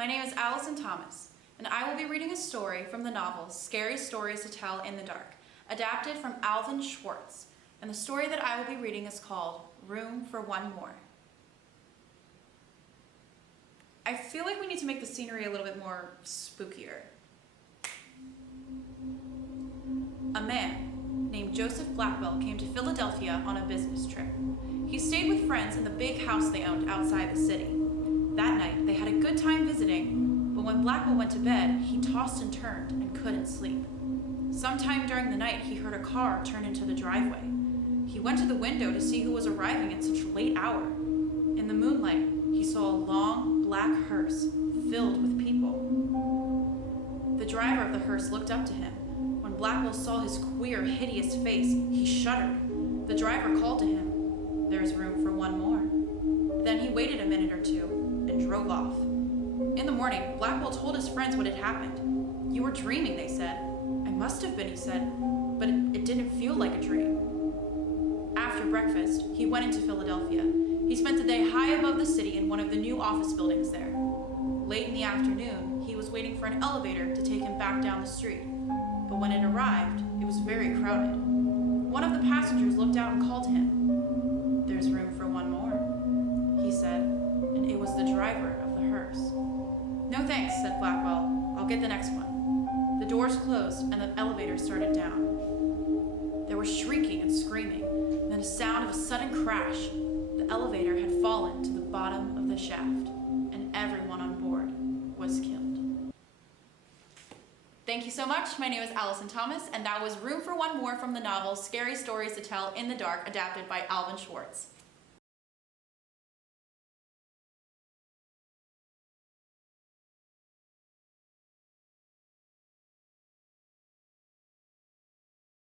My name is Allison Thomas, and I will be reading a story from the novel Scary Stories to Tell in the Dark, adapted from Alvin Schwartz, and the story that I will be reading is called Room for One More. I feel like we need to make the scenery a little bit more spookier. A man named Joseph Blackwell came to Philadelphia on a business trip. He stayed with friends in the big house they owned outside the city. That night, they had a good time visiting, but when Blackwell went to bed, he tossed and turned and couldn't sleep. Sometime during the night, he heard a car turn into the driveway. He went to the window to see who was arriving at such a late hour. In the moonlight, he saw a long, black hearse filled with people. The driver of the hearse looked up to him. When Blackwell saw his queer, hideous face, he shuddered. The driver called to him, "There's room for one more." Then he waited a minute or two and drove off. In the morning, Blackwell told his friends what had happened. "You were dreaming," they said. "I must have been," he said, "but it didn't feel like a dream." After breakfast, he went into Philadelphia. He spent the day high above the city in one of the new office buildings there. Late in the afternoon, he was waiting for an elevator to take him back down the street. But when it arrived, it was very crowded. One of the passengers looked out and called to him. "There's room for one more," he said, and it was the driver of the hearse. "No thanks," said Blackwell. "I'll get the next one." The doors closed and the elevator started down. There was shrieking and screaming, and then a sound of a sudden crash. The elevator had fallen to the bottom of the shaft, and everyone on board was killed. Thank you so much. My name is Allison Thomas, and that was Room for One More from the novel Scary Stories to Tell in the Dark, adapted by Alvin Schwartz.